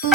Hi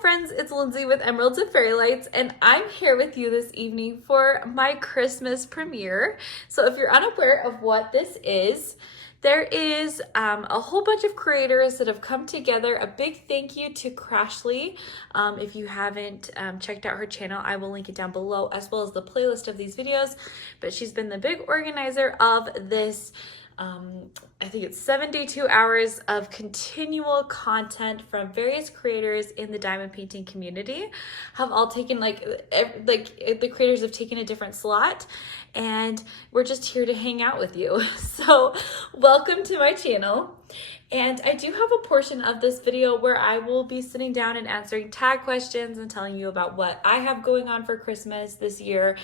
friends, it's Lindsay with Emeralds and Fairy Lights, and I'm here with you this evening for my Christmas premiere. So if you're unaware of what this is, there is a whole bunch of creators that have come together. A big thank you to Crashly. If you haven't checked out her channel, I will link it down below, as well as the playlist of these videos. But she's been the big organizer of this I think it's 72 hours of continual content from various creators in the diamond painting community. Have all taken the creators have taken a different slot, and we're just here to hang out with you. So welcome to my channel. And I do have a portion of this video where I will be sitting down and answering tag questions and telling you about what I have going on for Christmas this year,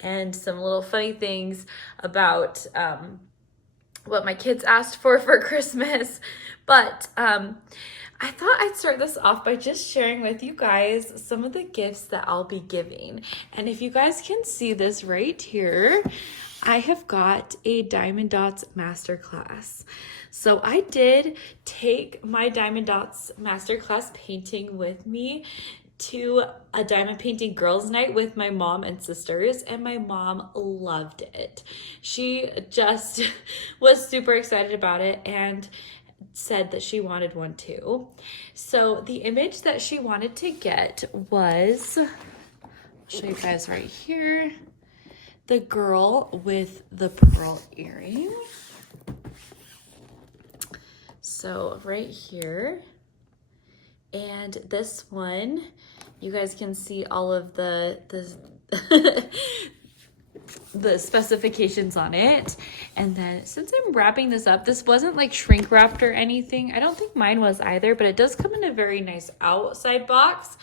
and some little funny things about what my kids asked for Christmas. But I thought I'd start this off by just sharing with you guys some of the gifts that I'll be giving. And if you guys can see this right here, I have got a Diamond Dotz Masterclass. So I did take my Diamond Dotz Masterclass painting with me to a diamond painting girls night with my mom and sisters, and my mom loved it. She just was super excited about it and said that she wanted one too. So the image that she wanted to get was, I'll show you guys right here, the girl with the pearl earring. So right here. And this one, you guys can see all of the the specifications on it. And then since I'm wrapping this up, this wasn't like shrink wrapped or anything. I don't think mine was either, but it does come in a very nice outside box.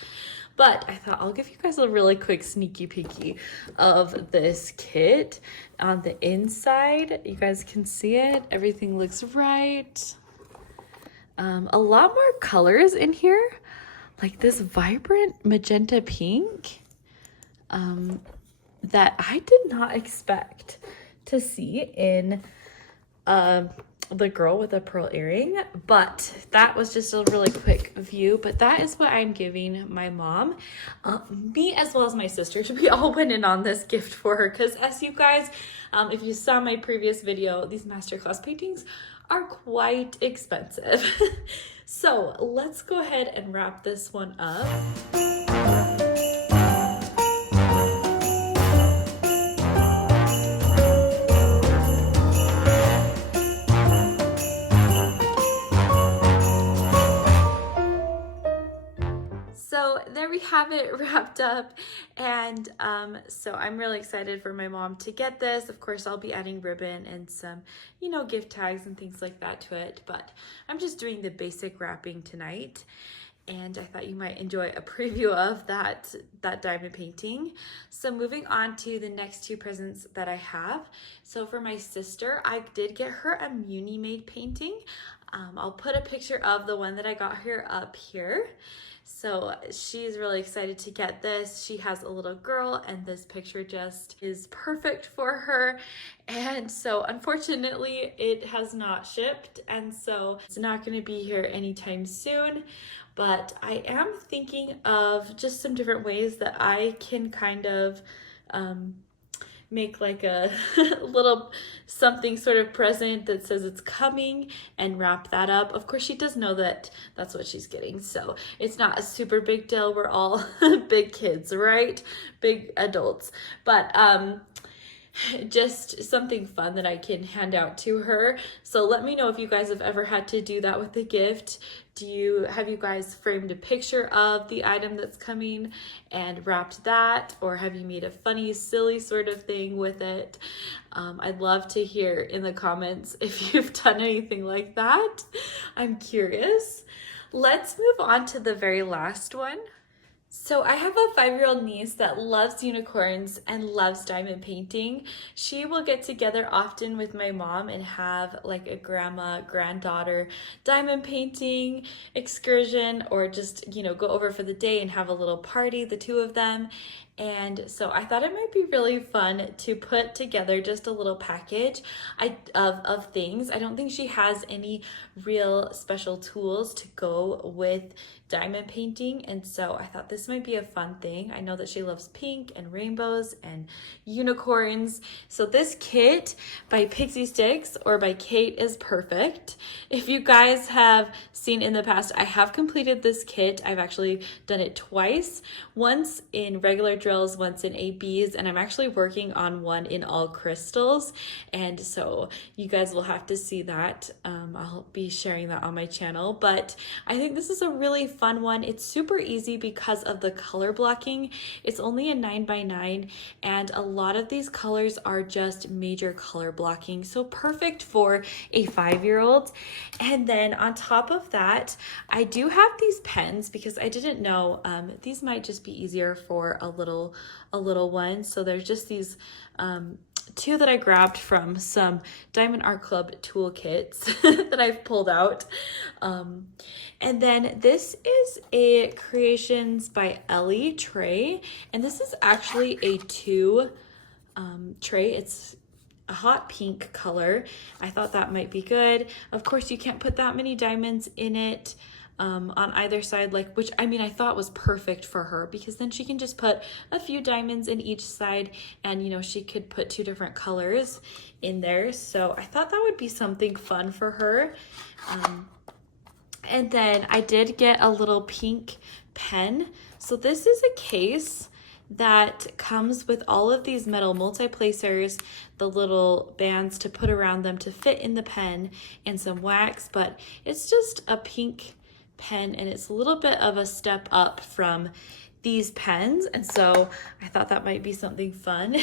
But I thought I'll give you guys a really quick sneaky peeky of this kit. On the inside, you guys can see it. Everything looks right. A lot more colors in here, like this vibrant magenta pink that I did not expect to see in the girl with a pearl earring. But that was just a really quick view. But that is what I'm giving my mom, me as well as my sisters. We all went in on this gift for her, because as you guys, if you saw my previous video, these masterclass paintings are quite expensive. So let's go ahead and wrap this one up. So there we have it wrapped up, and so I'm really excited for my mom to get this. Of course, I'll be adding ribbon and some, gift tags and things like that to it, but I'm just doing the basic wrapping tonight, and I thought you might enjoy a preview of that diamond painting. So moving on to the next two presents that I have. So for my sister, I did get her a Munimade painting. I'll put a picture of the one that I got her up here. So she's really excited to get this. She has a little girl, and this picture just is perfect for her. And so unfortunately it has not shipped, and so it's not going to be here anytime soon. But I am thinking of just some different ways that I can kind of make like a little something sort of present that says it's coming, and wrap that up. Of course, she does know that that's what she's getting, so it's not a super big deal. We're all big kids, right? Big adults. But just something fun that I can hand out to her. So let me know if you guys have ever had to do that with a gift. Have you guys framed a picture of the item that's coming and wrapped that, or have you made a funny, silly sort of thing with it? I'd love to hear in the comments if you've done anything like that. I'm curious. Let's move on to the very last one. So I have a 5-year-old niece that loves unicorns and loves diamond painting. She will get together often with my mom and have like a granddaughter diamond painting excursion, or just, go over for the day and have a little party, the two of them. And so I thought it might be really fun to put together just a little package of things. I don't think she has any real special tools to go with diamond painting, and so I thought this might be a fun thing. I know that she loves pink and rainbows and unicorns, so this kit by Pixie Sticks or by Kate is perfect. If you guys have seen in the past, I have completed this kit. I've actually done it twice, once in regular drills, once in ABs, and I'm actually working on one in all crystals, and so you guys will have to see that. I'll be sharing that on my channel, but I think this is a really fun one. It's super easy because of the color blocking. It's only a 9x9, and a lot of these colors are just major color blocking, so perfect for a 5-year-old. And then on top of that, I do have these pens because I didn't know these might just be easier for a little one. So there's just these two that I grabbed from some Diamond Art Club toolkits that I've pulled out. And then this is a Creations by Ellie tray, and this is actually a 2 tray. It's a hot pink color. I thought that might be good. Of course, you can't put that many diamonds in it on either side, which I mean I thought was perfect for her, because then she can just put a few diamonds in each side, and you know, she could put 2 different colors in there. So I thought that would be something fun for her. And then I did get a little pink pen. So this is a case that comes with all of these metal multi-placers, the little bands to put around them to fit in the pen, and some wax, but it's just a pink pen, and it's a little bit of a step up from these pens, and so I thought that might be something fun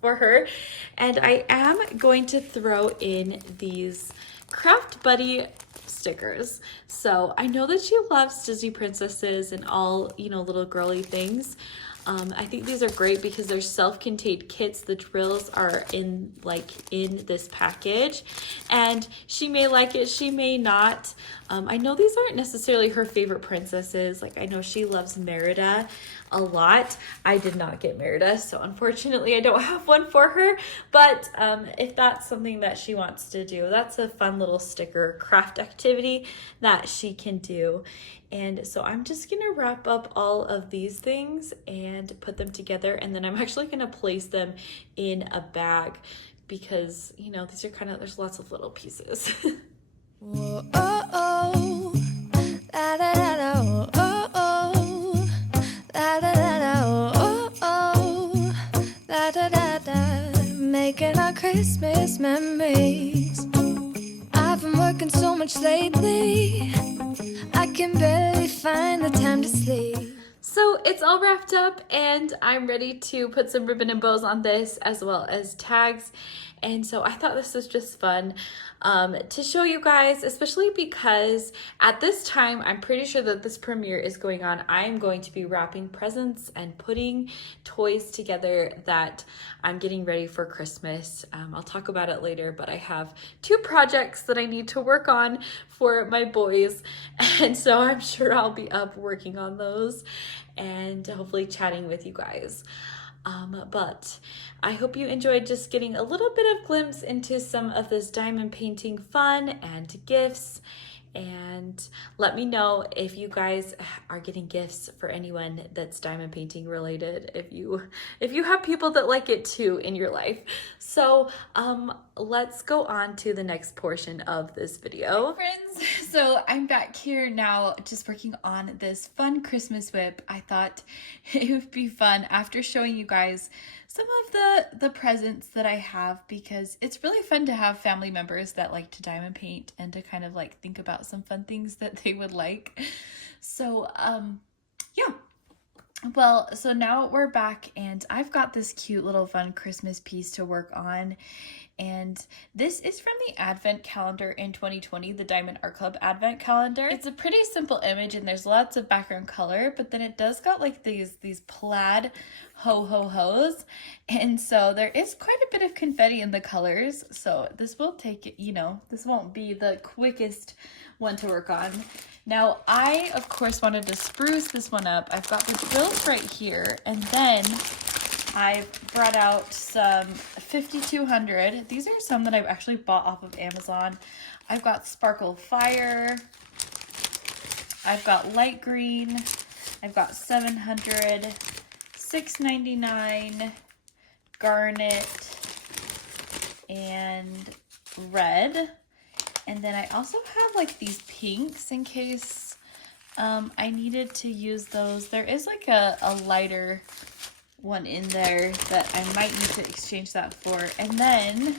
for her. And I am going to throw in these Craft Buddy stickers. So I know that she loves Disney princesses and all, you know, little girly things. I think these are great because they're self-contained kits. The drills are in this package, and she may like it, she may not. I know these aren't necessarily her favorite princesses. Like, I know she loves Merida a lot. I did not get Merida, so unfortunately I don't have one for her, but if that's something that she wants to do, that's a fun little sticker craft activity that she can do. And so I'm just gonna wrap up all of these things and put them together, and then I'm actually gonna place them in a bag because, you know, these are there's lots of little pieces. Whoa, oh, oh. La, da, da, da, oh, oh. La, da, da, da, oh, oh. La, da, da, da. Making our Christmas memories. I've been working so much lately, I can barely find the time to sleep. So it's all wrapped up, and I'm ready to put some ribbon and bows on this, as well as tags. And so I thought this was just fun to show you guys, especially because at this time, I'm pretty sure that this premiere is going on. I'm going to be wrapping presents and putting toys together that I'm getting ready for Christmas. I'll talk about it later, but I have 2 projects that I need to work on for my boys. And so I'm sure I'll be up working on those and hopefully chatting with you guys. But I hope you enjoyed just getting a little bit of glimpse into some of this diamond painting fun and gifts. And let me know if you guys are getting gifts for anyone that's diamond painting related, if you have people that like it too in your life. So let's go on to the next portion of this video. Hi friends, so I'm back here now just working on this fun Christmas whip. I thought it would be fun after showing you guys some of the presents that I have, because it's really fun to have family members that like to diamond paint and to kind of like think about some fun things that they would like. So yeah. Well, so now we're back, and I've got this cute little fun Christmas piece to work on, and this is from the advent calendar in 2020, the Diamond Art Club advent calendar. It's a pretty simple image and there's lots of background color, but then it does got like these plaid ho-ho-hos, and so there is quite a bit of confetti in the colors, so this will take, you know, this won't be the quickest one to work on. Now, I, of course, wanted to spruce this one up. I've got the drills right here, and then I've brought out some 5200. These are some that I've actually bought off of Amazon. I've got Sparkle Fire. I've got Light Green. I've got 700, 699, Garnet, and Red. And then I also have like these pinks in case I needed to use those. There is like a lighter one in there that I might need to exchange that for. And then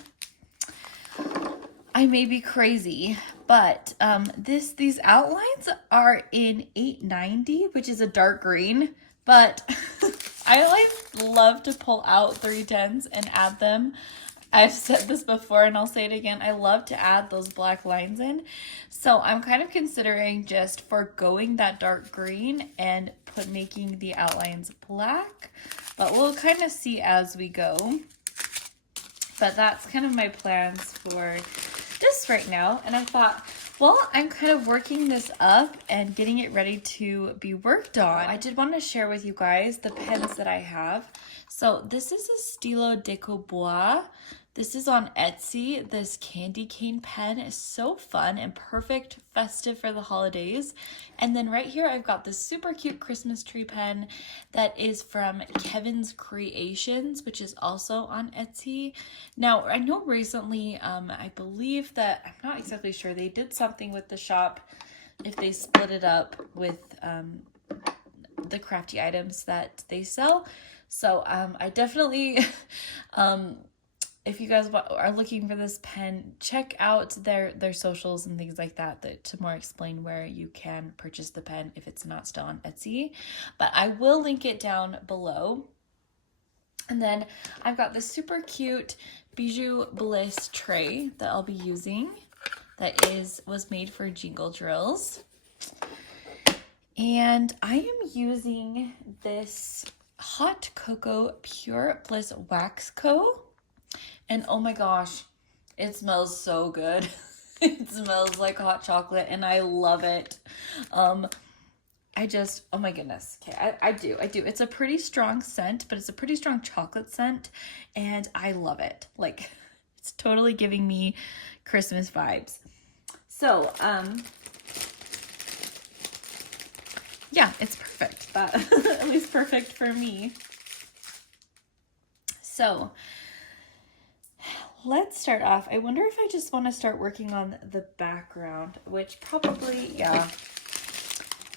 I may be crazy, but these outlines are in 890, which is a dark green, but I like love to pull out 310s and add them. I've said this before and I'll say it again. I love to add those black lines in. So I'm kind of considering just foregoing that dark green and making the outlines black. But we'll kind of see as we go. But that's kind of my plans for this right now. And I thought, well, I'm kind of working this up and getting it ready to be worked on. I did want to share with you guys the pens that I have. So this is a Stylo Décobois. This is on Etsy. This Candycane pen is so fun and perfect festive for the holidays. And then right here, I've got this super cute Christmas tree pen that is from Kevin's Creations, which is also on Etsy. Now, I know recently, I believe that, I'm not exactly sure, they did something with the shop if they split it up with the crafty items that they sell. So I definitely, if you guys are looking for this pen, check out their socials and things like that to more explain where you can purchase the pen if it's not still on Etsy. But I will link it down below. And then I've got this super cute Bijou Bliss tray that I'll be using that was made for jingle drills. And I am using this Hot Cocoa Pure Bliss Wax Co. And oh my gosh, it smells so good. It smells like hot chocolate and I love it. Oh my goodness. Okay, I do. It's a pretty strong scent, but it's a pretty strong chocolate scent and I love it. Like, it's totally giving me Christmas vibes. So, yeah, it's perfect. That at least perfect for me. So let's start off. I wonder if I just want to start working on the background, which probably, yeah.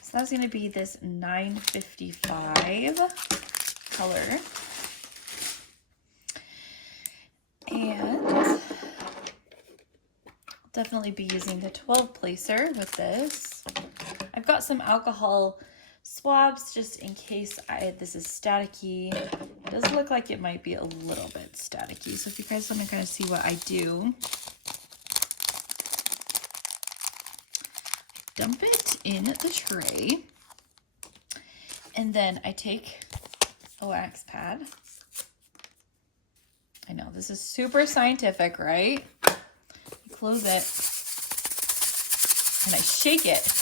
So that's going to be this 955 color. And definitely be using the 12 placer with this. I've got some alcohol swabs just in case this is staticky. It does look like it might be a little bit staticky. So if you guys want to kind of see what I do, dump it in the tray. And then I take a wax pad. I know this is super scientific, right? You close it and I shake it.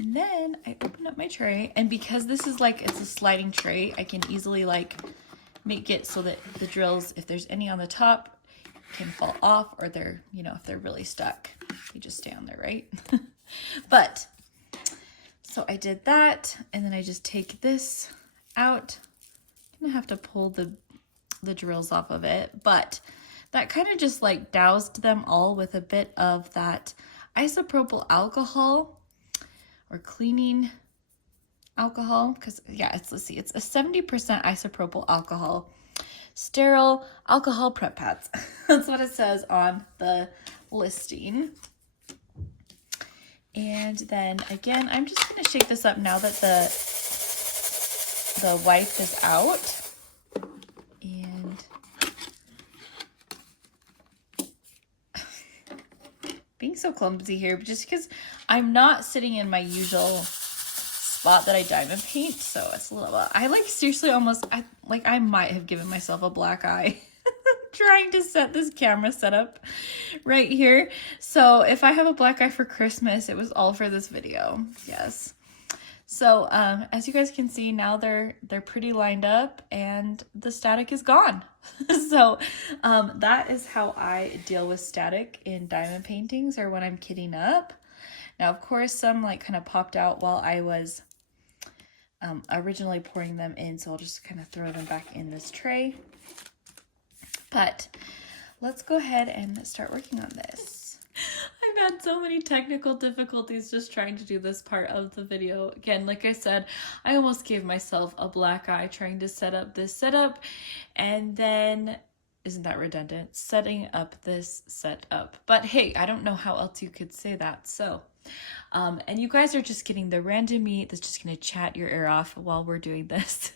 And then I open up my tray, and because this is like, it's a sliding tray, I can easily like make it so that the drills, if there's any on the top, can fall off, or they're, you know, if they're really stuck, you just stay on there, right? But, so I did that, and then I just take this out. I'm gonna have to pull the drills off of it, but that kind of just like doused them all with a bit of that isopropyl alcohol, or cleaning alcohol, because yeah, let's see, it's a 70% isopropyl alcohol, sterile alcohol prep pads. That's what it says on the listing. And then again, I'm just going to shake this up now that the wipe is out. And being so clumsy here, just because I'm not sitting in my usual spot that I diamond paint, so it's a little, I like seriously almost, I might have given myself a black eye trying to set this camera setup right here. So if I have a black eye for Christmas, it was all for this video. Yes. So as you guys can see, now they're pretty lined up and the static is gone. So that is how I deal with static in diamond paintings, or when I'm kitting up. Now, of course, some like kind of popped out while I was originally pouring them in, so I'll just kind of throw them back in this tray. But let's go ahead and start working on this. I've had so many technical difficulties just trying to do this part of the video. Again, like I said, I almost gave myself a black eye trying to set up this setup, and then, isn't that redundant, setting up this setup. But hey, I don't know how else you could say that. So and you guys are just getting the random me that's just gonna chat your ear off while we're doing this.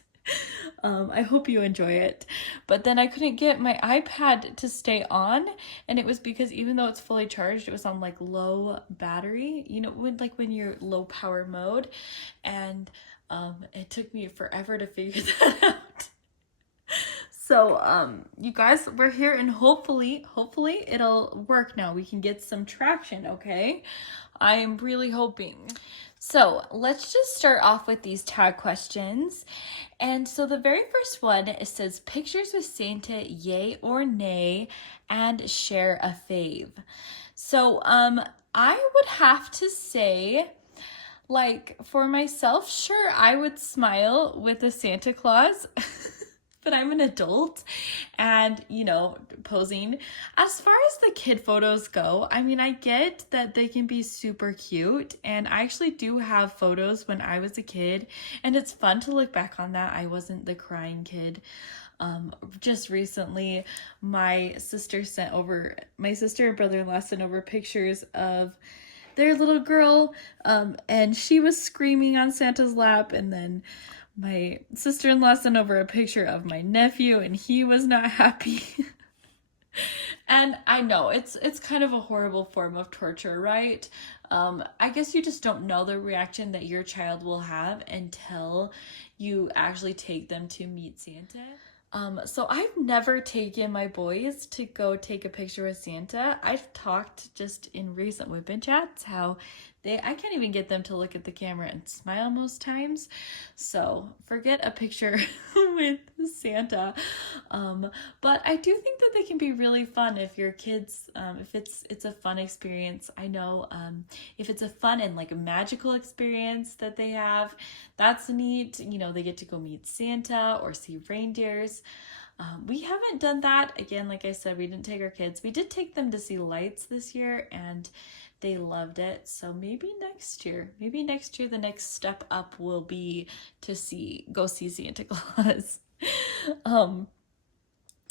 I hope you enjoy it. But then I couldn't get my iPad to stay on, and it was because even though it's fully charged, it was on like low battery, you know, when you're low power mode, and it took me forever to figure that out. So you guys, we're here, and hopefully it'll work now. We can get some traction, okay? I am really hoping. So let's just start off with these tag questions. And so the very first one, it says, pictures with Santa, yay or nay, and share a fave. So I would have to say, like, for myself, sure, I would smile with a Santa Claus. But I'm an adult and, you know, posing. As far as the kid photos go, I mean, I get that they can be super cute, and I actually do have photos when I was a kid, and it's fun to look back on that. I wasn't the crying kid. Just recently, my sister and brother-in-law sent over pictures of their little girl, and she was screaming on Santa's lap, and then my sister-in-law sent over a picture of my nephew, and he was not happy. And I know it's kind of a horrible form of torture, right? I guess you just don't know the reaction that your child will have until you actually take them to meet Santa. So I've never taken my boys to go take a picture with Santa. I've talked just in recent whip chats how I can't even get them to look at the camera and smile most times. So forget a picture with Santa. But I do think that they can be really fun if your kids, if it's a fun experience. I know if it's a fun and like a magical experience that they have, that's neat. You know, they get to go meet Santa or see reindeers. We haven't done that. Again, like I said, we didn't take our kids. We did take them to see lights this year, and they loved it. So maybe next year, the next step up will be to go see Santa Claus.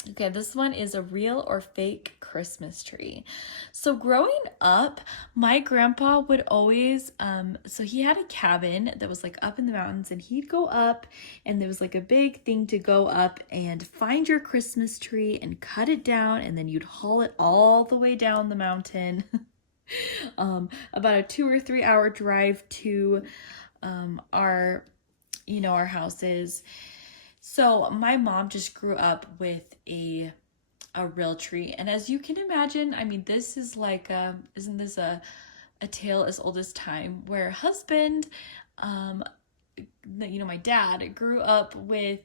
Okay, this one is a real or fake Christmas tree. So growing up, my grandpa would always, so he had a cabin that was like up in the mountains, and he'd go up, and there was like a big thing to go up and find your Christmas tree and cut it down, and then you'd haul it all the way down the mountain. About a 2 or 3 hour drive to our houses. So my mom just grew up with a real tree, and as you can imagine, I mean, this is like isn't this a tale as old as time, where husband, my dad grew up with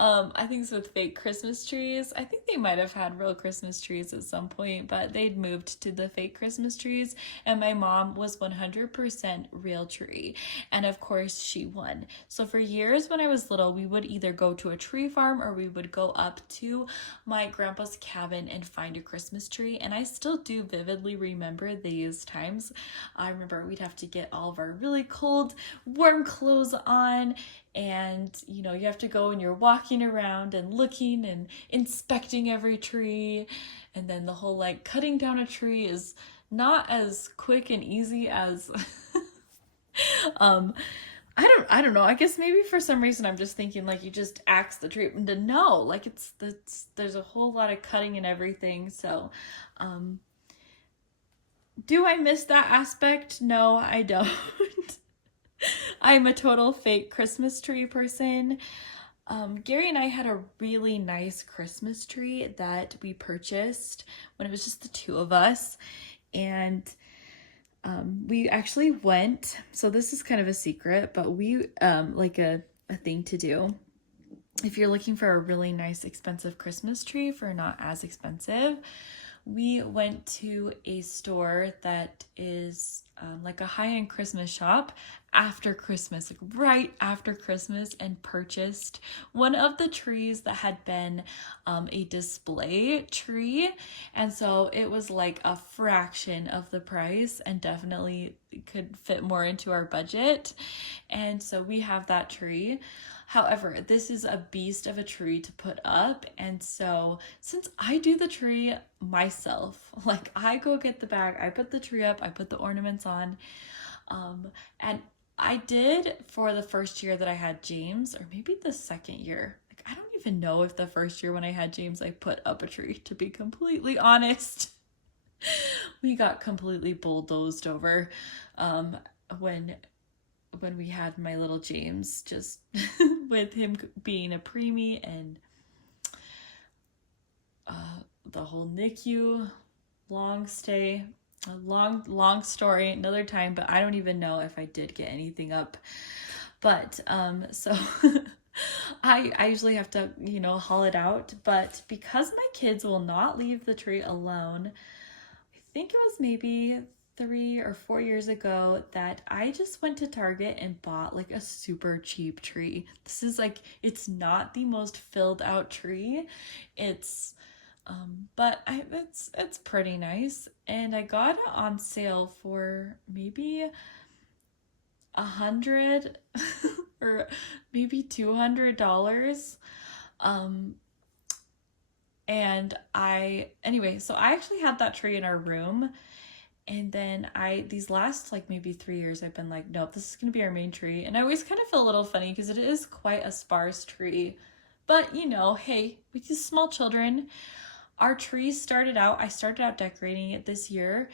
I think it's with fake Christmas trees. I think they might have had real Christmas trees at some point, but they'd moved to the fake Christmas trees, and my mom was 100% real tree. And of course she won. So for years when I was little, we would either go to a tree farm or we would go up to my grandpa's cabin and find a Christmas tree. And I still do vividly remember these times. I remember we'd have to get all of our really cold, warm clothes on, and you have to go and you're walking around and looking and inspecting every tree, and then the whole like cutting down a tree is not as quick and easy as I don't know. I guess maybe for some reason I'm just thinking like you just axe the tree. No, like there's a whole lot of cutting and everything. So, do I miss that aspect? No, I don't. I'm a total fake Christmas tree person. Gary and I had a really nice Christmas tree that we purchased when it was just the two of us. And we actually went, so this is kind of a secret, but we, like a thing to do. If you're looking for a really nice, expensive Christmas tree for not as expensive, we went to a store that is like a high-end Christmas shop after Christmas, like right after Christmas, and purchased one of the trees that had been a display tree. And so it was like a fraction of the price and definitely could fit more into our budget. And so we have that tree. However, this is a beast of a tree to put up. And so since I do the tree myself, like I go get the bag, I put the tree up, I put the ornaments on. And I did for the first year that I had James, or maybe the second year. Like, I don't even know if the first year when I had James, I put up a tree, to be completely honest. We got completely bulldozed over when we had my little James, just with him being a preemie and the whole NICU, long stay, a long story, another time, but I don't even know if I did get anything up. But so I usually have to, haul it out, but because my kids will not leave the tree alone, I think it was maybe 3 or 4 years ago that I just went to Target and bought like a super cheap tree. This is like, it's not the most filled out tree. It's but it's pretty nice, and I got it on sale for maybe $100 or maybe $200. And anyway, so I actually had that tree in our room. And then these last like maybe 3 years, I've been like, nope, this is going to be our main tree. And I always kind of feel a little funny because it is quite a sparse tree. But, hey, with these small children, our tree I started out decorating it this year.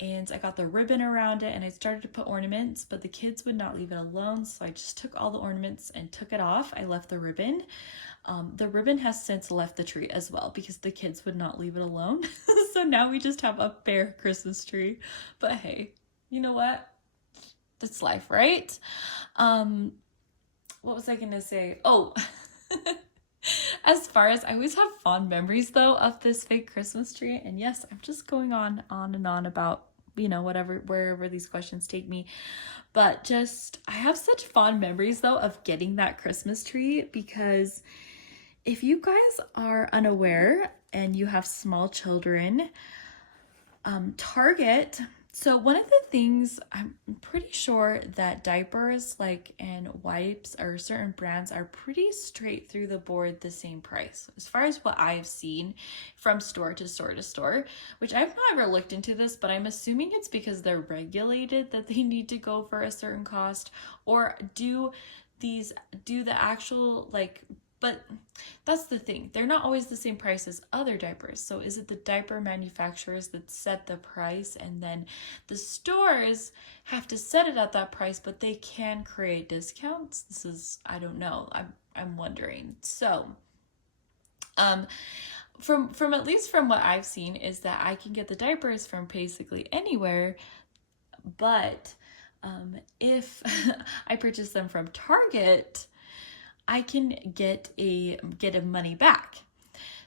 And I got the ribbon around it and I started to put ornaments, but the kids would not leave it alone. So I just took all the ornaments and took it off. I left the ribbon. The ribbon has since left the tree as well because the kids would not leave it alone. So now we just have a bare Christmas tree. But hey, you know what? That's life, right? What was I gonna say? Oh, as far as, I always have fond memories though of this fake Christmas tree. And yes, I'm just going on and on about, wherever these questions take me. But I have such fond memories though of getting that Christmas tree, because if you guys are unaware and you have small children, Target, so one of the things, I'm pretty sure that diapers and wipes or certain brands are pretty straight through the board the same price, as far as what I've seen from store to store to store, which I've not ever looked into this, but I'm assuming it's because they're regulated that they need to go for a certain cost, or do the actual but that's the thing. They're not always the same price as other diapers. So is it the diaper manufacturers that set the price, and then the stores have to set it at that price, but they can create discounts? This is, I don't know. I'm wondering. So, from at least from what I've seen is that I can get the diapers from basically anywhere, but if I purchase them from Target, I can get a money back.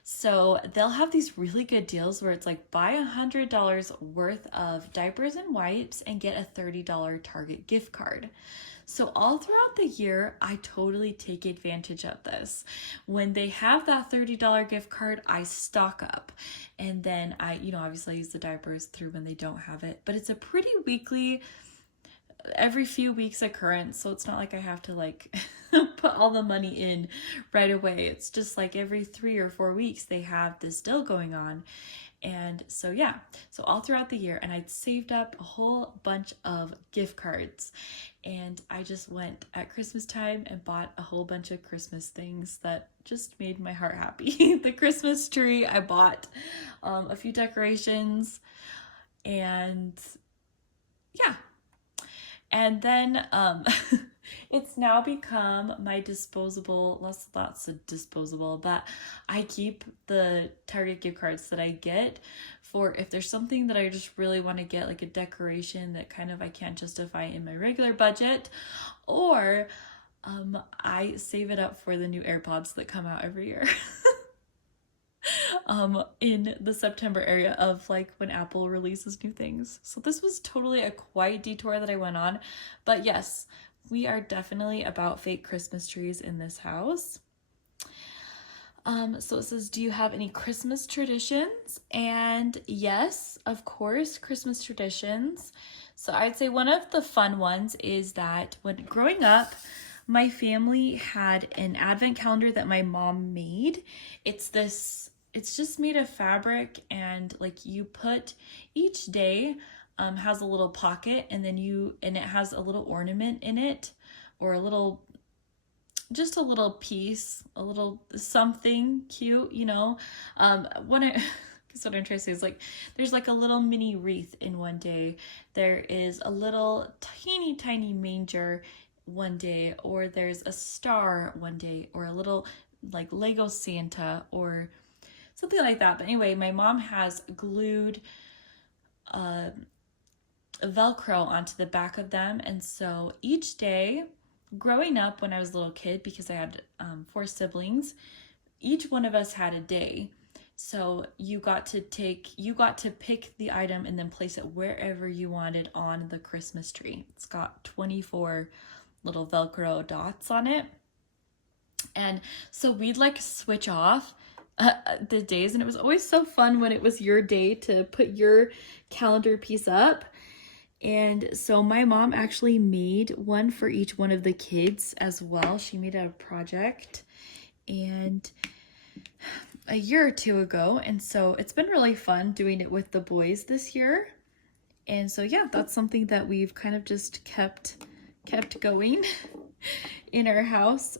So they'll have these really good deals where it's like buy $100 worth of diapers and wipes and get a $30 Target gift card. So all throughout the year, I totally take advantage of this. When they have that $30 gift card, I stock up. And then I, obviously use the diapers through when they don't have it. But it's a pretty weekly, every few weeks occurrence, so it's not like I have to put all the money in right away. It's just like every 3 or 4 weeks they have this deal going on, And so yeah, so all throughout the year, and I'd saved up a whole bunch of gift cards, and I just went at Christmas time and bought a whole bunch of Christmas things that just made my heart happy. The Christmas tree, I bought a few decorations, and yeah. And then it's now become my disposable, lots of disposable, but I keep the Target gift cards that I get for if there's something that I just really want to get, like a decoration that kind of I can't justify in my regular budget, or I save it up for the new AirPods that come out every year. In the September area of like when Apple releases new things. So this was totally a quiet detour that I went on, but yes, we are definitely about fake Christmas trees in this house. So it says, do you have any Christmas traditions? And yes, of course, Christmas traditions. So I'd say one of the fun ones is that when growing up, my family had an advent calendar that my mom made. It's just made of fabric, and like you put each day has a little pocket, and then it has a little ornament in it, or just a little piece, a little something cute, you know. What I'm trying to say is like there's like a little mini wreath in one day. There is a little tiny manger one day, or there's a star one day, or a little like Lego Santa or something like that. But anyway, my mom has glued Velcro onto the back of them. And so each day, growing up when I was a little kid, because I had 4 siblings, each one of us had a day. So you got to pick the item and then place it wherever you wanted on the Christmas tree. It's got 24 little Velcro dots on it. And so we'd like switch off the days, and it was always so fun when it was your day to put your calendar piece up. And so my mom actually made one for each one of the kids as well. She made a project and a year or two ago, and so it's been really fun doing it with the boys this year. And so yeah, that's something that we've kind of just kept going in our house.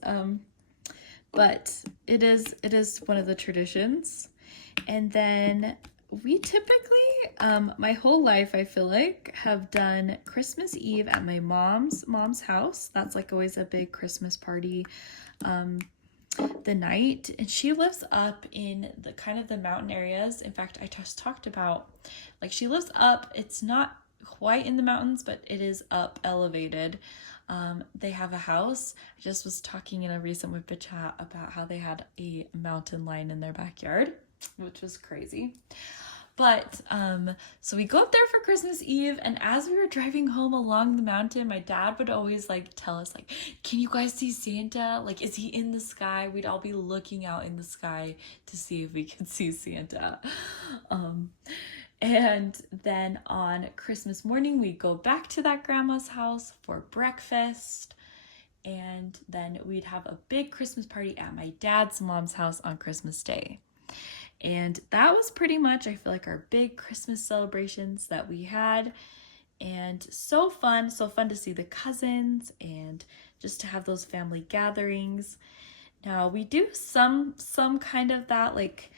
But it is one of the traditions. And then we typically, my whole life, I feel like, have done Christmas Eve at my mom's house. That's like always a big Christmas party, the night. And she lives up in the kind of the mountain areas. In fact, I just talked about, like, she lives up, it's not quite in the mountains, but it is up elevated. They have a house. I just was talking in a recent Whip chat about how they had a mountain lion in their backyard, which was crazy. But so we go up there for Christmas Eve, and as we were driving home along the mountain, my dad would always like tell us, like, can you guys see Santa? Like, is he in the sky? We'd all be looking out in the sky to see if we could see Santa. And then on Christmas morning, we go back to that grandma's house for breakfast. And then we'd have a big Christmas party at my dad's mom's house on Christmas Day. And that was pretty much, I feel like, our big Christmas celebrations that we had. And so fun to see the cousins and just to have those family gatherings. Now we do some kind of that, like,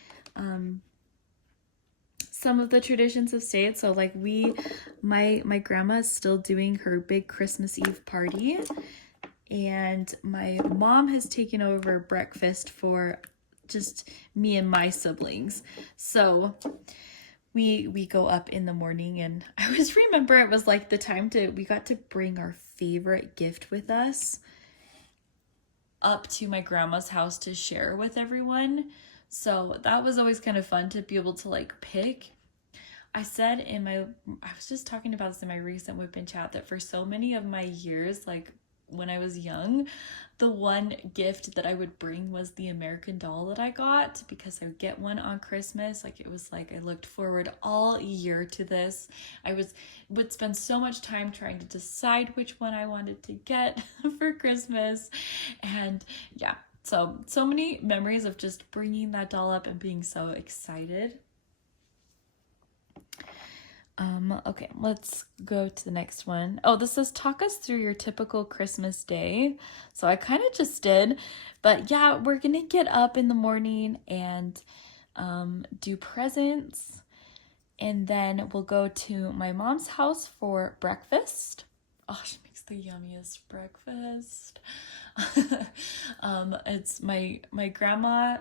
some of the traditions have stayed. So like my grandma is still doing her big Christmas Eve party, and my mom has taken over breakfast for just me and my siblings. So we go up in the morning, and I always remember it was like the time we got to bring our favorite gift with us up to my grandma's house to share with everyone. So that was always kind of fun to be able to like pick. I was just talking about this in my recent Whip and Chat, that for so many of my years, like when I was young, the one gift that I would bring was the American Doll that I got, because I would get one on Christmas. Like, it was like I looked forward all year to this. I would spend so much time trying to decide which one I wanted to get for Christmas. And yeah, so many memories of just bringing that doll up and being so excited. Okay, let's go to the next one. Oh, this says talk us through your typical Christmas day. So I kind of just did, but yeah, we're gonna get up in the morning and do presents, and then we'll go to my mom's house for breakfast. Oh, she makes the yummiest breakfast. It's my grandma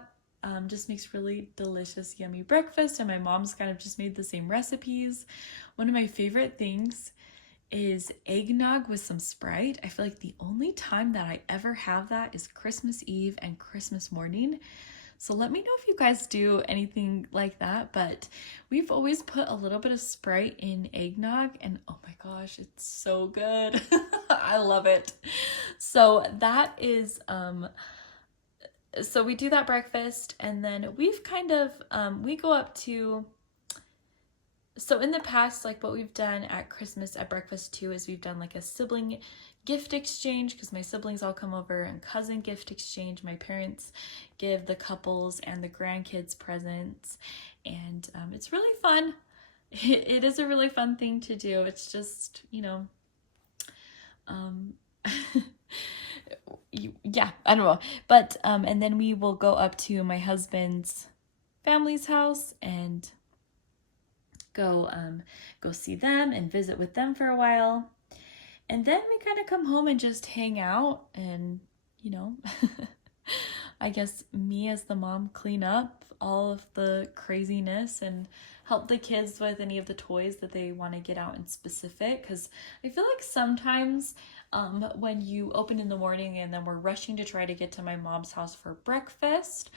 just makes really delicious, yummy breakfast, and my mom's kind of just made the same recipes. One of my favorite things is eggnog with some Sprite. I feel like the only time that I ever have that is Christmas Eve and Christmas morning. So let me know if you guys do anything like that, but we've always put a little bit of Sprite in eggnog, and oh my gosh, it's so good. I love it. So that is so we do that breakfast, and then we've kind of we go up to, so in the past, like what we've done at Christmas at breakfast too is we've done like a sibling gift exchange, because my siblings all come over, and cousin gift exchange. My parents give the couples and the grandkids presents, and it's really fun. It is a really fun thing to do. It's just, you know, yeah, I don't know. But and then we will go up to my husband's family's house and go see them and visit with them for a while. And then we kind of come home and just hang out, and, you know, I guess me as the mom clean up all of the craziness and help the kids with any of the toys that they want to get out in specific, because I feel like sometimes when you open in the morning and then we're rushing to try to get to my mom's house for breakfast,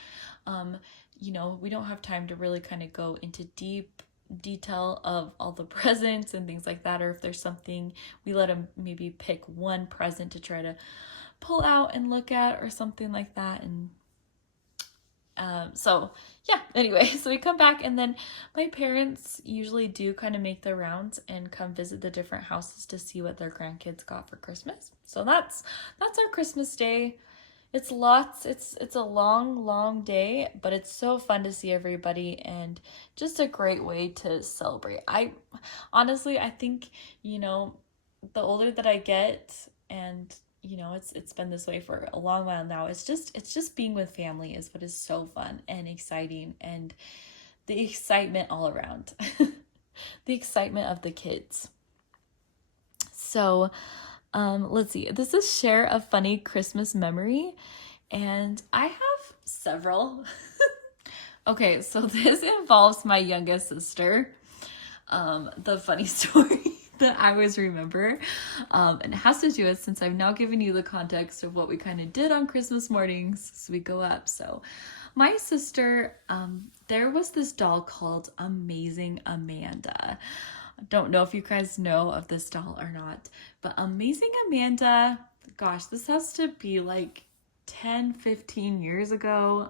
you know, we don't have time to really kind of go into deep detail of all the presents and things like that, or if there's something, we let them maybe pick one present to try to pull out and look at or something like that. And so yeah, anyway, so we come back, and then my parents usually do kind of make their rounds and come visit the different houses to see what their grandkids got for Christmas. So that's our Christmas day. It's a long day, but it's so fun to see everybody, and just a great way to celebrate. I think, you know, the older that I get, and, you know, it's been this way for a long while now, it's just being with family is what is so fun and exciting, and the excitement all around. The excitement of the kids. So let's see. This is share a funny Christmas memory, and I have several. Okay, so this involves my youngest sister. The funny story that I always remember, and it has to do with, since I've now given you the context of what we kind of did on Christmas mornings, so we go up. So my sister, there was this doll called Amazing Amanda. Don't know if you guys know of this doll or not, but Amazing Amanda, gosh, this has to be like 10-15 years ago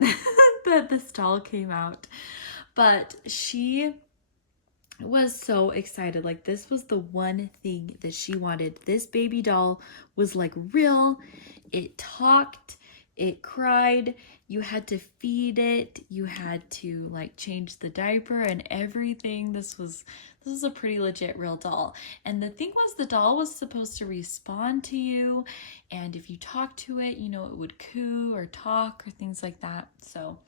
that this doll came out. But she was so excited. Like, this was the one thing that she wanted. This baby doll was like real. It talked, it cried, you had to feed it, you had to like change the diaper and everything. This was a pretty legit real doll. And the thing was, the doll was supposed to respond to you, and if you talk to it, you know, it would coo or talk or things like that. So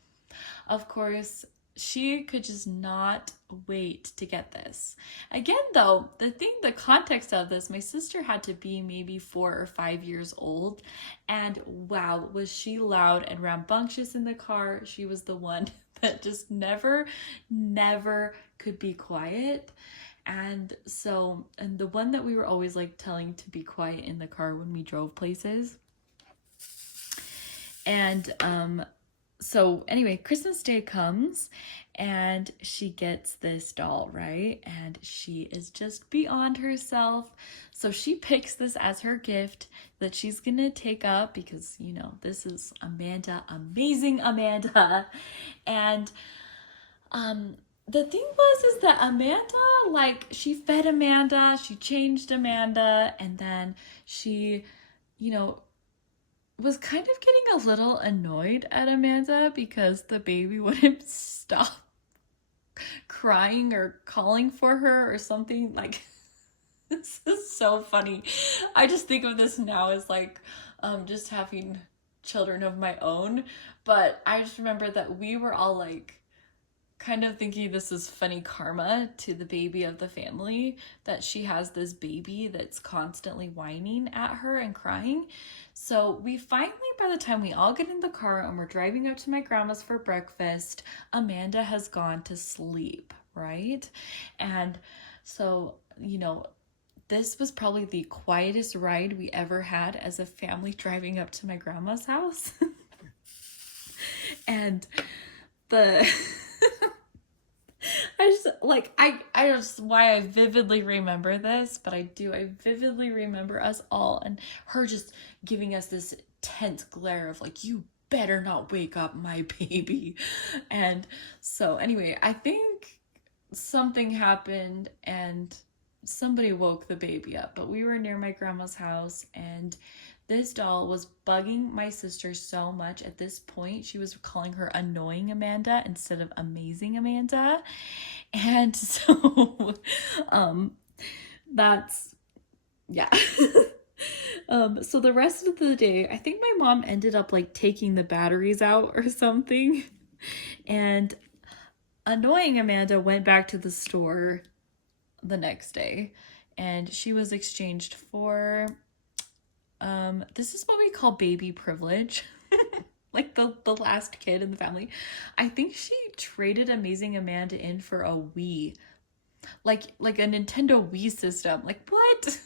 of course she could just not wait to get this. Again, though, the context of this, my sister had to be maybe 4 or 5 years old, and wow, was she loud and rambunctious in the car. She was the one that just never could be quiet. And so, and the one that we were always like telling to be quiet in the car when we drove places. And so anyway, Christmas Day comes and she gets this doll, right? And she is just beyond herself. So she picks this as her gift that she's gonna take up, because, you know, this is Amanda, Amazing Amanda. And the thing is that Amanda, like, she fed Amanda, she changed Amanda, and then she, you know, was kind of getting a little annoyed at Amanda because the baby wouldn't stop crying or calling for her or something. Like, this is so funny. I just think of this now as like just having children of my own, but I just remember that we were all like kind of thinking this is funny karma to the baby of the family, that she has this baby that's constantly whining at her and crying. So we finally, by the time we all get in the car and we're driving up to my grandma's for breakfast, Amanda has gone to sleep, right? And so, you know, this was probably the quietest ride we ever had as a family driving up to my grandma's house. And the I just why I vividly remember this, but I vividly remember us all and her just giving us this tense glare of like, you better not wake up my baby. And so anyway, I think something happened and somebody woke the baby up, but we were near my grandma's house and this doll was bugging my sister so much. At this point, she was calling her annoying Amanda instead of amazing Amanda. And so, that's, yeah. So the rest of the day, I think my mom ended up like taking the batteries out or something. And annoying Amanda went back to the store the next day and she was exchanged for this is what we call baby privilege. Like the last kid in the family. I think she traded amazing Amanda in for a Wii. Like a Nintendo Wii system. Like, what?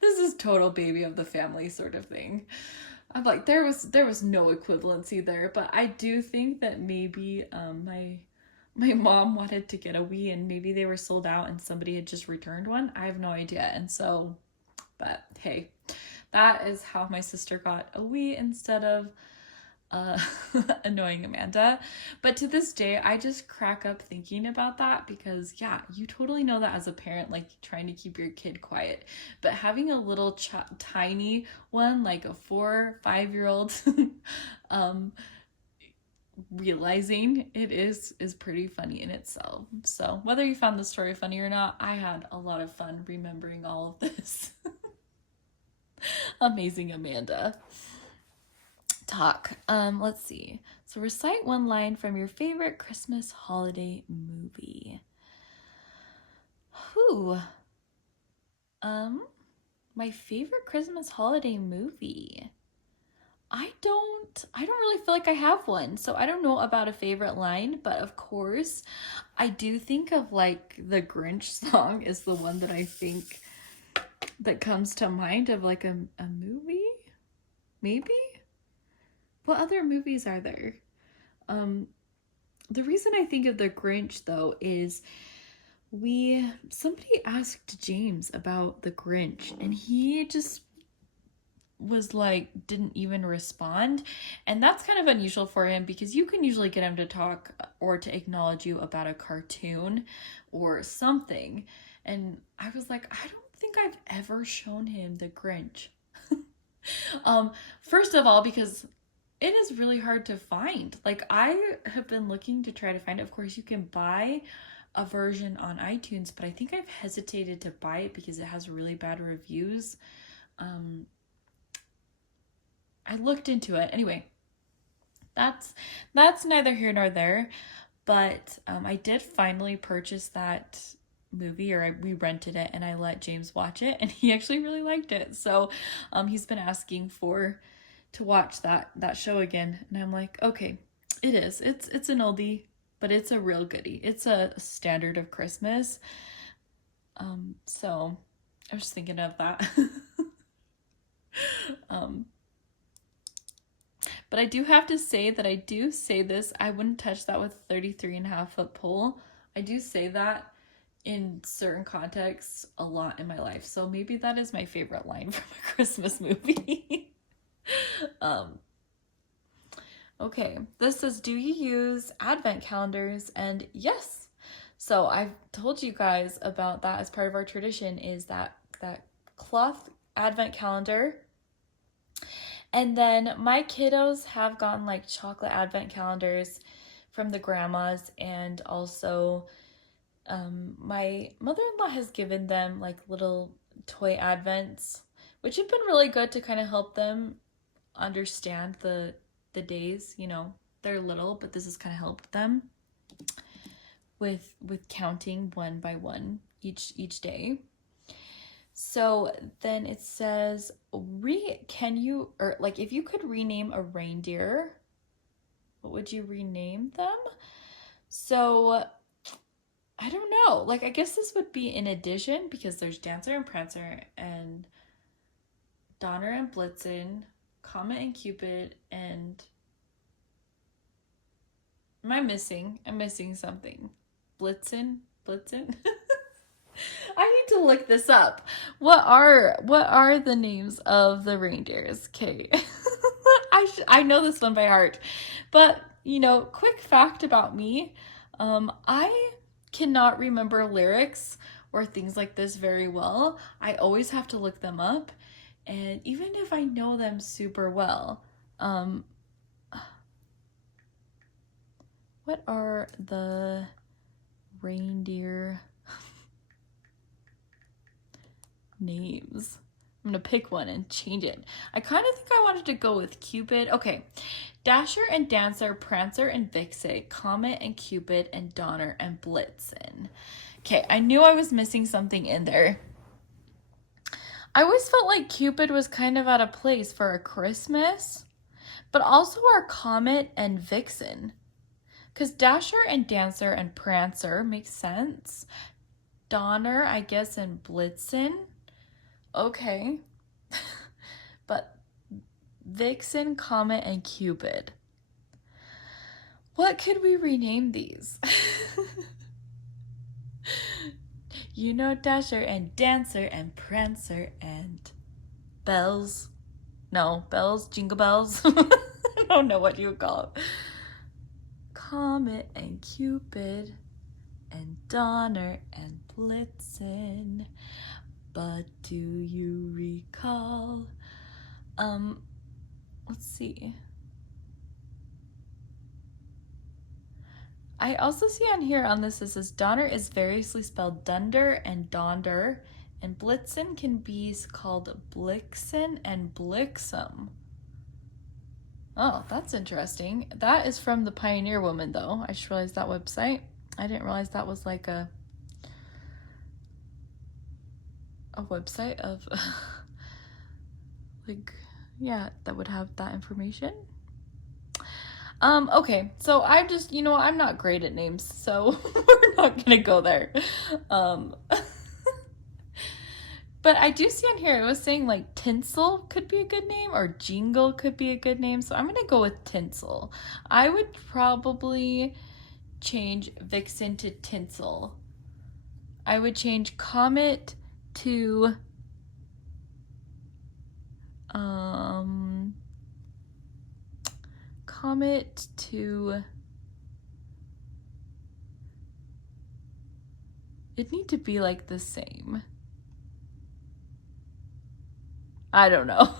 This is total baby of the family sort of thing. I'm like, there was no equivalency there, but I do think that maybe my mom wanted to get a Wii and maybe they were sold out and somebody had just returned one. I have no idea. And so, but hey, that is how my sister got a Wii instead of annoying Amanda. But to this day, I just crack up thinking about that because yeah, you totally know that as a parent, like trying to keep your kid quiet, but having a little tiny one, like a 4-5-year-old, realizing it is pretty funny in itself. So whether you found the story funny or not, I had a lot of fun remembering all of this. Amazing Amanda talk. Let's see. So recite one line from your favorite Christmas holiday movie. My favorite Christmas holiday movie. I don't really feel like I have one, so I don't know about a favorite line, but of course I do think of like the Grinch song is the one that I think that comes to mind of like a movie, maybe. What other movies are there? The reason I think of the Grinch though is somebody asked James about the Grinch and he just was like, didn't even respond. And that's kind of unusual for him because you can usually get him to talk or to acknowledge you about a cartoon or something. And I was like, I don't think I've ever shown him the Grinch. First of all, because it is really hard to find. Like I have been looking to try to find it. Of course, you can buy a version on iTunes, but I think I've hesitated to buy it because it has really bad reviews. I looked into it. Anyway, that's neither here nor there, but I did finally purchase that movie, or we rented it and I let James watch it and he actually really liked it. So he's been asking to watch that show again, and I'm like, okay, it's an oldie, but it's a real goodie. It's a standard of Christmas. So I was thinking of that. But I do have to say that I do say this, I wouldn't touch that with 33.5-foot pole. I do say that in certain contexts a lot in my life. So maybe that is my favorite line from a Christmas movie. Okay, this says, do you use advent calendars? And yes. So I've told you guys about that as part of our tradition, is that cloth advent calendar. And then my kiddos have gotten like chocolate advent calendars from the grandmas, and also my mother-in-law has given them like little toy advents, which have been really good to kind of help them understand the days. You know, they're little, but this has kind of helped them with counting one by one each day. So then it says, can you, or like, if you could rename a reindeer, what would you rename them? So I don't know. Like, I guess this would be in addition, because there's Dancer and Prancer and Donner and Blitzen, Comet and Cupid, and I'm missing something. Blitzen? I need to look this up. What are the names of the reindeers? Okay. I know this one by heart. But, you know, quick fact about me, I cannot remember lyrics or things like this very well. I always have to look them up. And even if I know them super well, what are the reindeer names? I'm gonna pick one and change it. I kind of think I wanted to go with Cupid. Okay, Dasher and Dancer, Prancer and Vixen, Comet and Cupid, and Donner and Blitzen. Okay, I knew I was missing something in there. I always felt like Cupid was kind of out of place for a Christmas, but also our Comet and Vixen. Because Dasher and Dancer and Prancer makes sense. Donner, I guess, and Blitzen. Okay. But Vixen, Comet, and Cupid. What could we rename these? You know, Dasher and Dancer and Prancer and Bells. No, Bells, Jingle Bells. I don't know what you would call it. Comet and Cupid and Donner and Blitzen. But do you recall? Let's see. I also see on here on this, it says Donner is variously spelled Dunder and Donder, and Blitzen can be called Blixen and Blixum. Oh, that's interesting. That is from the Pioneer Woman, though. I just realized that website. I didn't realize that was like a website of like, yeah, that would have that information. Okay, so I just, you know, I'm not great at names, so we're not gonna go there. But I do see on here, it was saying like Tinsel could be a good name, or Jingle could be a good name, so I'm gonna go with Tinsel. I would probably change Vixen to Tinsel. I would change Comet to Comet to, it'd need to be like the same. I don't know.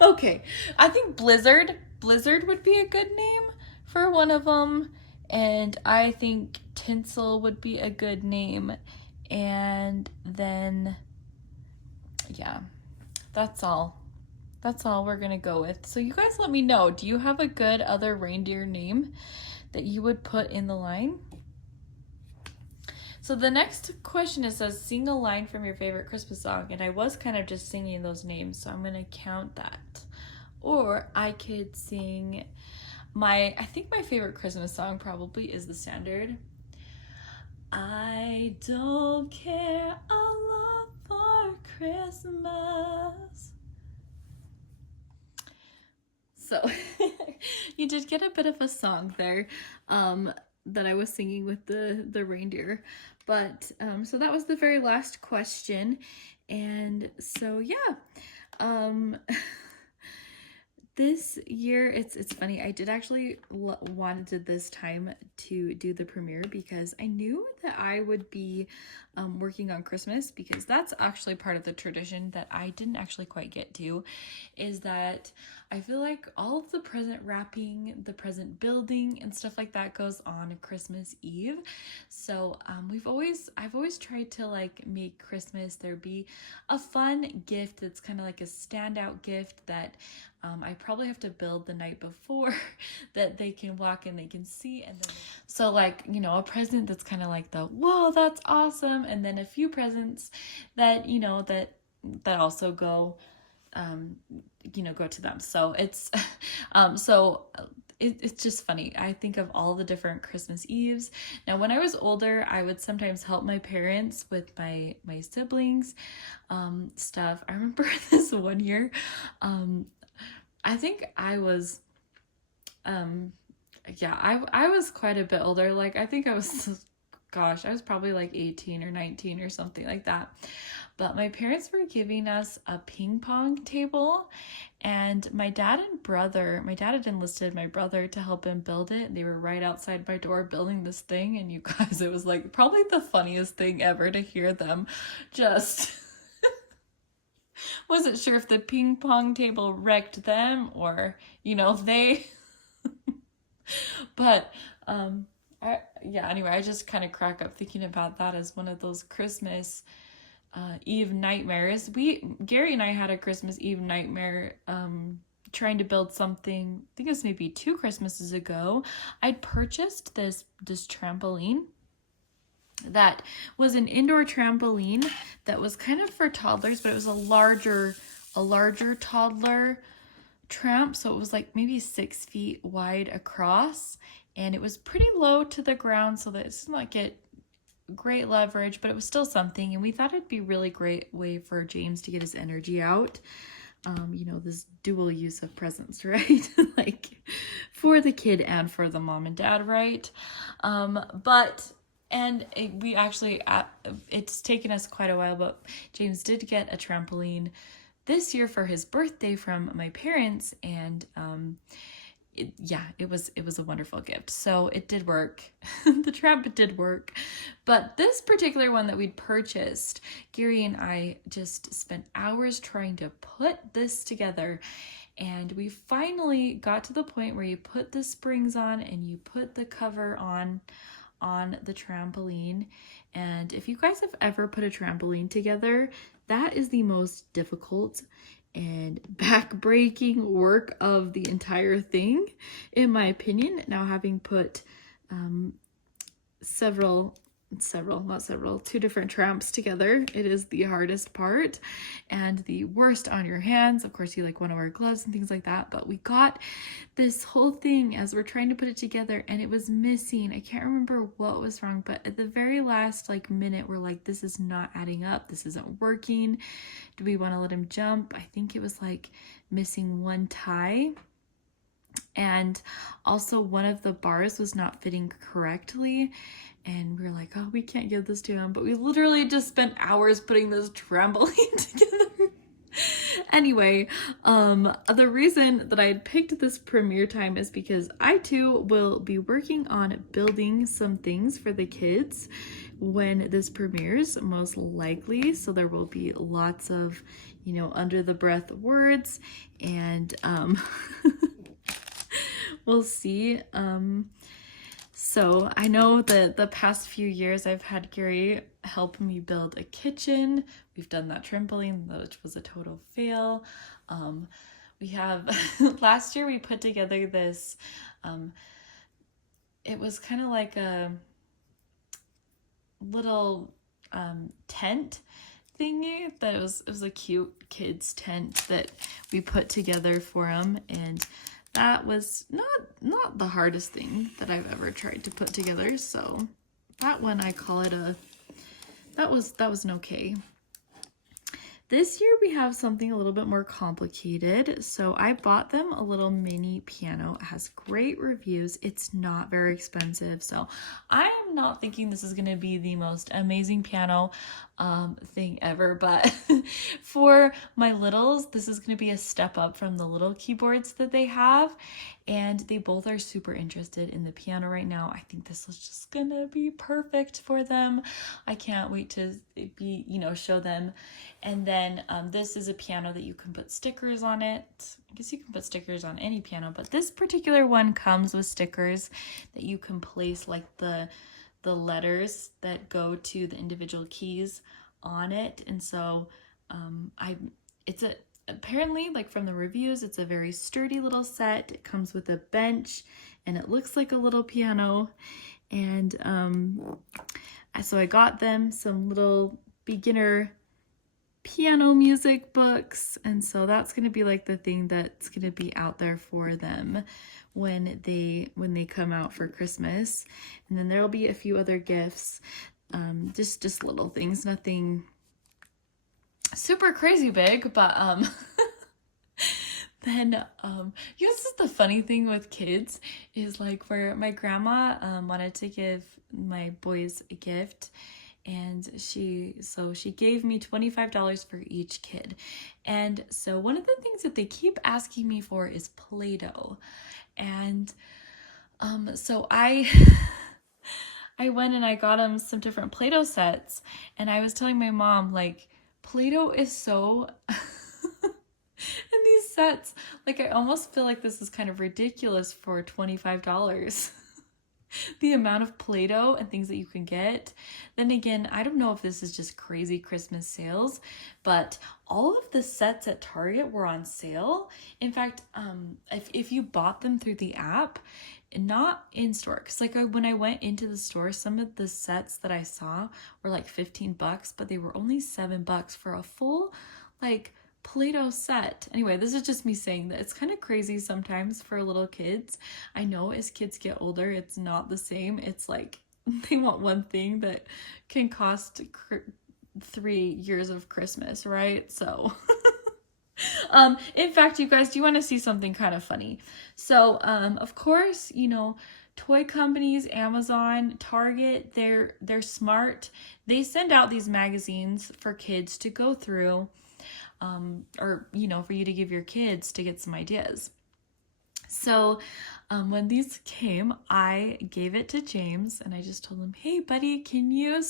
Okay, I think Blizzard would be a good name for one of them, and I think Tinsel would be a good name, and then yeah, that's all we're gonna go with. So you guys let me know, do you have a good other reindeer name that you would put in the line? So the next question, it says sing a line from your favorite Christmas song, and I was kind of just singing those names, so I'm gonna count that. Or I could sing I think my favorite Christmas song probably is the standard, I don't care a lot for Christmas. So you did get a bit of a song there that I was singing with the reindeer. But so that was the very last question. And so yeah, this year, it's funny, I did actually wanted this time to do the premiere because I knew that I would be working on Christmas, because that's actually part of the tradition that I didn't actually quite get to, is that I feel like all of the present wrapping, the present building and stuff like that goes on Christmas Eve. So I've always tried to like make Christmas there be a fun gift that's kind of like a standout gift that I probably have to build the night before that they can walk and they can see. And then so like, you know, a present that's kind of like the, whoa, that's awesome. And then a few presents that, you know, that also go, you know, go to them. So it's, it's just funny. I think of all the different Christmas Eves. Now, when I was older, I would sometimes help my parents with my siblings, stuff. I remember this one year, I think I was, yeah, I was quite a bit older. Like, I think I was, gosh, I was probably like 18 or 19 or something like that. But my parents were giving us a ping pong table, and my dad had enlisted my brother to help him build it. They were right outside my door building this thing, and you guys, it was like probably the funniest thing ever to hear them just wasn't sure if the ping pong table wrecked them or, you know, they but anyway, I just kind of crack up thinking about that as one of those Christmas Eve nightmares. Gary and I had a Christmas Eve nightmare trying to build something. I think it was maybe 2 Christmases ago. I'd purchased this trampoline that was an indoor trampoline that was kind of for toddlers, but it was a larger toddler tramp. So it was like maybe 6 feet wide across, and it was pretty low to the ground so that it's not get great leverage, but it was still something. And we thought it'd be a really great way for James to get his energy out. You know, this dual use of presents, right? Like for the kid and for the mom and dad, right? We actually, it's taken us quite a while, but James did get a trampoline this year for his birthday from my parents, and it was a wonderful gift. So it did work. The tramp did work. But this particular one that we'd purchased, Gary and I just spent hours trying to put this together. And we finally got to the point where you put the springs on and you put the cover on the trampoline. And if you guys have ever put a trampoline together, that is the most difficult and back-breaking work of the entire thing, in my opinion. Now, having put 2 different tramps together, it is the hardest part and the worst on your hands. Of course, you like want to wear gloves and things like that, but we got this whole thing as we're trying to put it together and it was missing. I can't remember what was wrong, but at the very last minute, we're like, this is not adding up. This isn't working. Do we want to let him jump? I think it was like missing 1 tie. And also one of the bars was not fitting correctly. And we were like, oh, we can't give this to him. But we literally just spent hours putting this trampoline together. Anyway, the reason that I had picked this premiere time is because I too will be working on building some things for the kids when this premieres, most likely. So there will be lots of, you know, under the breath words, and we'll see. So I know that the past few years I've had Gary help me build a kitchen. We've done that trampoline, which was a total fail. We have, last year we put together this, it was kind of like a little tent thingy that it was a cute kids tent that we put together for him, and that was not the hardest thing that I've ever tried to put together. So that one, I call it that was an okay. This year we have something a little bit more complicated. So I bought them a little mini piano. It has great reviews. It's not very expensive. So I am not thinking this is going to be the most amazing piano, thing ever, but for my littles, this is going to be a step up from the little keyboards that they have, and they both are super interested in the piano right now. I think this is just gonna be perfect for them. I can't wait to be, show them. And then this is a piano that you can put stickers on it. I guess you can put stickers on any piano, but this particular one comes with stickers that you can place like the letters that go to the individual keys on it. And so apparently, like from the reviews, it's a very sturdy little set. It comes with a bench and it looks like a little piano. And so I got them some little beginner piano music books, and so that's going to be like the thing that's going to be out there for them when they come out for Christmas. And then there'll be a few other gifts, just little things, nothing super crazy big, but then this is the funny thing with kids is like where my grandma wanted to give my boys a gift, and she gave me $25 for each kid. And so one of the things that they keep asking me for is Play-Doh. And so I went and I got them some different Play-Doh sets, and I was telling my mom, like, Play-Doh is so and these sets, like, I almost feel like this is kind of ridiculous for $25. The amount of Play-Doh and things that you can get. Then again, I don't know if this is just crazy Christmas sales, but all of the sets at Target were on sale. In fact, if you bought them through the app, not in store, because like when I went into the store, some of the sets that I saw were like $15, but they were only $7 for a full like Play-Doh set. Anyway, this is just me saying that it's kind of crazy sometimes for little kids. I know as kids get older, it's not the same. It's like they want one thing that can cost 3 years of Christmas, right? So in fact, you guys, do you want to see something kind of funny? So of course, toy companies, Amazon, Target, they're smart. They send out these magazines for kids to go through, or for you to give your kids to get some ideas. So when these came, I gave it to James and I just told him, hey buddy, can you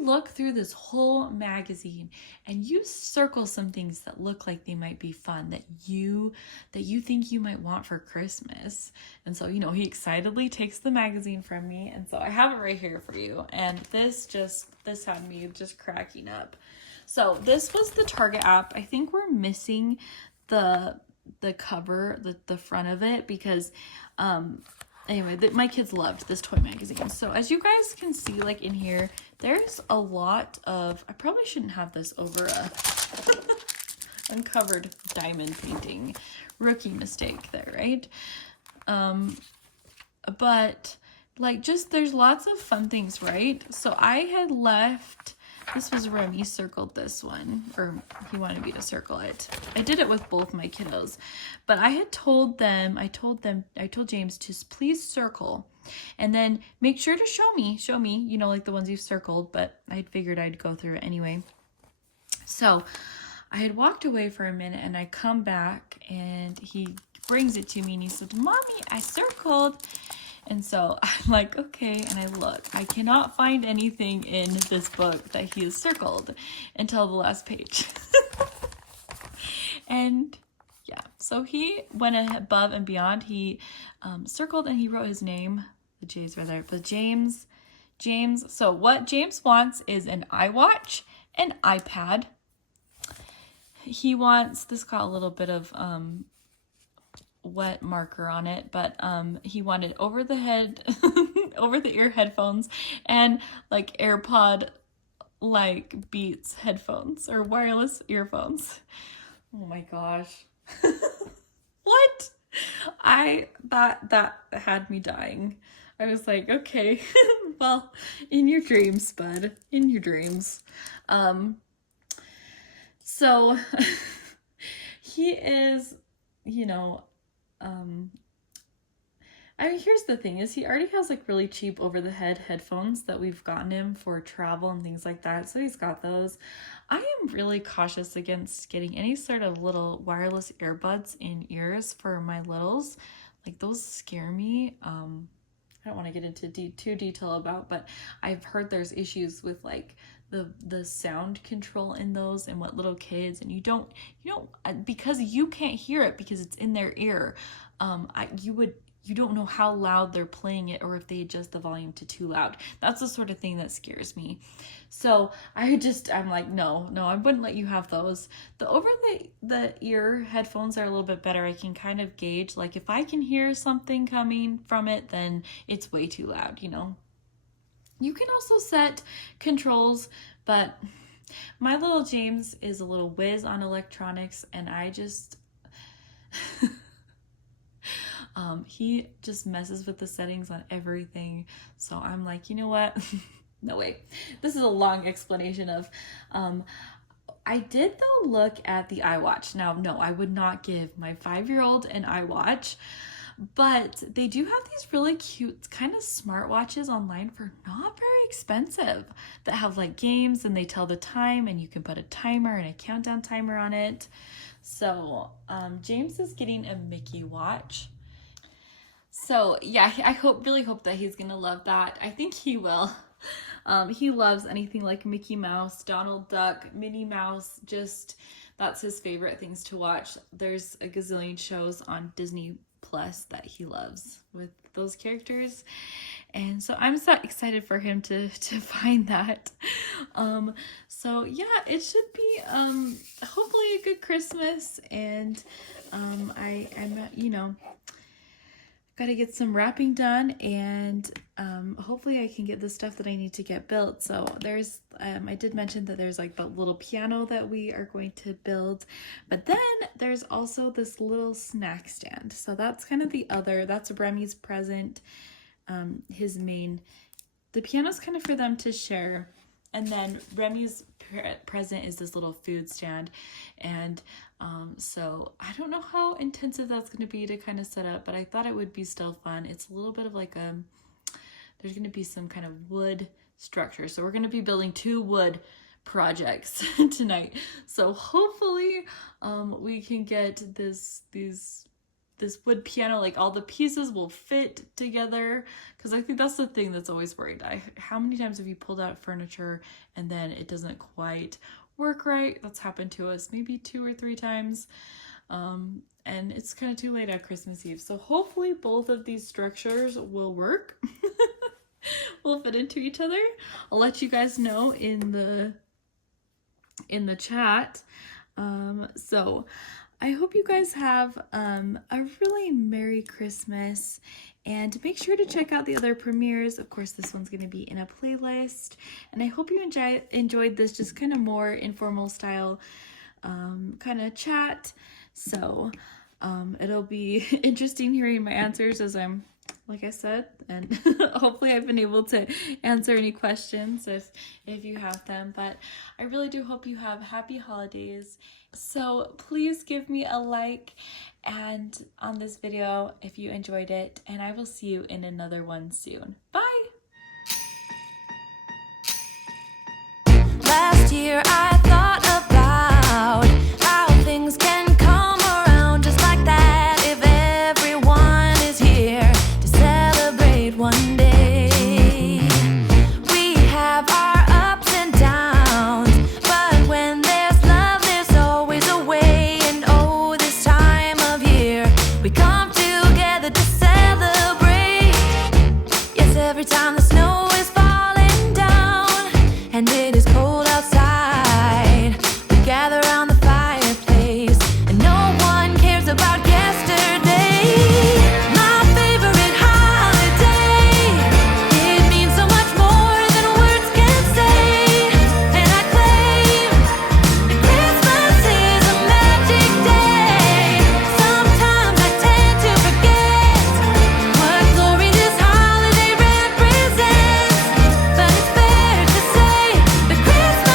look through this whole magazine and you circle some things that look like they might be fun, that you think you might want for Christmas? And so, he excitedly takes the magazine from me, and so I have it right here for you. And this had me just cracking up. So this was the Target app. I think we're missing the cover, the front of it, because anyway, my kids loved this toy magazine. So as you guys can see, like in here, there's a lot of, I probably shouldn't have this over a uncovered diamond painting. Rookie mistake there, right? But like there's lots of fun things, right? So I had left, this was Remy circled this one, or he wanted me to circle it. I did it with both my kiddos, but I had told James to please circle and then make sure to show me, like the ones you've circled, but I figured I'd go through it anyway. So I had walked away for a minute and I come back and he brings it to me and he said, Mommy, I circled. And so I'm like, okay, and I look. I cannot find anything in this book that he has circled until the last page. And yeah, so he went above and beyond. He circled and he wrote his name. The J's right there. But James. So what James wants is an iWatch, an iPad. He wants, this got a little bit of wet marker on it, but he wanted over the ear headphones and like AirPod like Beats headphones or wireless earphones. Oh my gosh. What? That had me dying. I was like, okay, well, in your dreams, bud, in your dreams. So he is, I mean, here's the thing is he already has like really cheap over the head headphones that we've gotten him for travel and things like that. So he's got those. I am really cautious against getting any sort of little wireless earbuds in ears for my littles. Like those scare me. I don't want to get into too detail about, but I've heard there's issues with like the sound control in those and what little kids, and you don't because you can't hear it because it's in their ear. You don't know how loud they're playing it or if they adjust the volume to too loud. That's the sort of thing that scares me. So I'm like, no, I wouldn't let you have those. The over the ear headphones are a little bit better. I can kind of gauge, like if I can hear something coming from it, then it's way too loud, you know. You can also set controls, but my little James is a little whiz on electronics, and I just... he just messes with the settings on everything. So I'm like, you know what? No way. This is a long explanation of, I did though look at the iWatch. Now, no, I would not give my 5-year-old an iWatch, but they do have these really cute kind of smartwatches online for not very expensive that have like games and they tell the time and you can put a timer and a countdown timer on it. So, James is getting a Mickey watch. So yeah, I really hope that he's gonna love that. I think he will. He loves anything like Mickey Mouse, Donald Duck, Minnie Mouse, just that's his favorite things to watch. There's a gazillion shows on Disney Plus that he loves with those characters. And so I'm so excited for him to find that. So yeah, it should be hopefully a good Christmas, and I'm you know, gotta get some wrapping done, and hopefully I can get the stuff that I need to get built. So there's I did mention that there's like the little piano that we are going to build, but then there's also this little snack stand. So that's kind of that's Remy's present, his main. The piano's kind of for them to share, and then Remy's present is this little food stand. And so I don't know how intensive that's going to be to kind of set up, but I thought it would be still fun. It's a little bit of like there's going to be some kind of wood structure. So we're going to be building 2 wood projects tonight. So hopefully we can get this wood piano, like all the pieces will fit together, because I think that's the thing that's always worried. How many times have you pulled out furniture and then it doesn't quite work right? That's happened to us maybe 2 or 3 times, and it's kind of too late at Christmas Eve. So hopefully both of these structures will work. Will fit into each other. I'll let you guys know in the chat. So I hope you guys have a really Merry Christmas, and make sure to check out the other premieres. Of course, this one's going to be in a playlist, and I hope you enjoyed this just kind of more informal style kind of chat. So it'll be interesting hearing my answers as I'm, like I said, and hopefully I've been able to answer any questions if you have them. But I really do hope you have happy holidays. So please give me a like and on this video if you enjoyed it, and I will see you in another one soon. Bye! Last year I thought about how things can come around just like that if everyone is here to celebrate one day. We have our ups and downs, but when there's love there's always a way. And oh, this time of year we come together to celebrate. Yes, every time the snow is falling down and it is cold outside, we gather around the fireplace and no one cares about yesterday. My favorite holiday, it means so much more than words can say. And I claim that Christmas is a magic day. Sometimes I tend to forget what glory this holiday represents, but it's fair to say that Christmas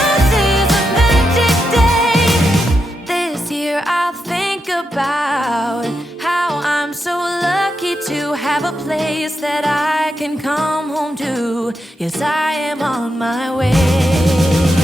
place that I can come home to. Yes, I am on my way.